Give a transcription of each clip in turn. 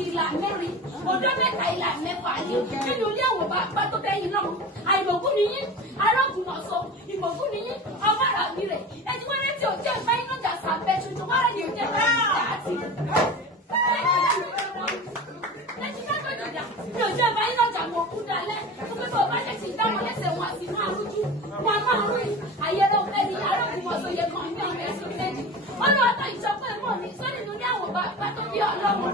méjì ìlà mẹ́rin ọjọ́ mẹ́ta ìlà mẹ́fà ni nínú ilé àwọn bá tó tẹ́yìn náà àìmọ̀gún ni yín arákùnmọ̀sọ ìmọ̀gún ni yín ọmọ àrà mi rẹ̀ ẹni wọ́n létí òjẹ́ ìgbà iná jà sàbẹ̀ tuntun wọ́n rẹ̀ ní òjẹ́ ìgbà àti mi ò jẹ́ ìgbà iná jà mọ̀ kú dalẹ̀ tó pé bá jẹ́ ti dáwọn lẹ́sẹ̀ wọn àti máa rújú wọn máa rú àyẹ̀rọ ẹni arákùnmọ̀sọ yẹ kàn ní ọ̀rẹ́ ẹ̀sùn méjì ọlọ́ọ̀tọ̀ ìjọba ẹ̀mọ́ mi sọ́ni nínú àwọn bá tó bí ọlọ́wọ́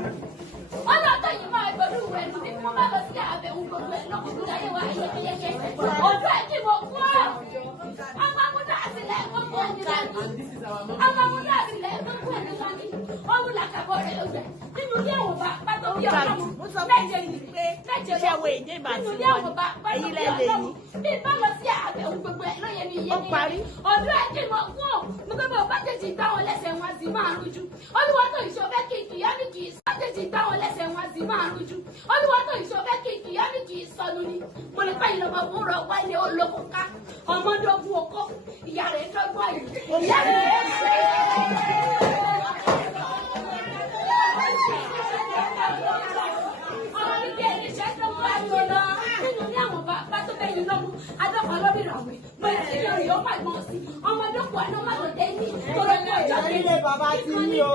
ọlọ́ọ̀tọ̀ yìí máa gbọdọ̀ ìwẹ̀ ẹ̀dùn bí wọ́n bá lọ sí àbẹ̀wò gbogbo ẹ̀ lọ́kùnrin láyé wa yẹ́kẹ́yẹ́kẹ́ ojú ẹ̀ kí mo kú ọ́ amamúdá àtìlẹ̀ gbogbo ẹni lání amamúdá àtìlẹ̀ gbogbo ẹni lání ọ̀hún làkàbọ̀ rẹ̀ lọ́gbẹ̀ nínú ilé àwọn bá tó bí ọlọ́wọ́ méje nínú ilé àwọn bá tó bí ọlọ́wọ́ bí bá lọ sí àbẹ̀wò gbogbo ẹ̀ lọ́yẹ̀ mi yẹ́kẹ́yẹ́ ọdún ẹ̀ kí mo kú ọ́ mo gbé bá tètè gbá wọn lẹ́sẹ̀ wọn sì máa rújú olúwọ́tò ìṣọ́fẹ́ kì í yá mi kì í sá tètè gbá wọn lẹ́sẹ̀ wọn sì máa rújú olúwọ́tò ìṣọ́fẹ́ kì í yá mi kì í sọnù ni mo lè pẹ́ ìlọ́mọ fún rọ wáyé olóko ká ọmọdógún okó ìyá rẹ̀ dọ́gbọ́n yìí ìyá rẹ̀ ṣe ọmọ mi bí ẹni ṣẹ́ tó wá yọ lọ nínú ní àwọn bá tó bẹ́yìn lọ́mú adọ́kọ̀ lóbìnrin ọ̀gbìn mo lè ṣe lórí ó pàgbọ́n sí ọmọdókùn ẹni ọmọ tó dé ní tọ́lọ́pọ̀ ìjọba ilé bàbá ti ní o.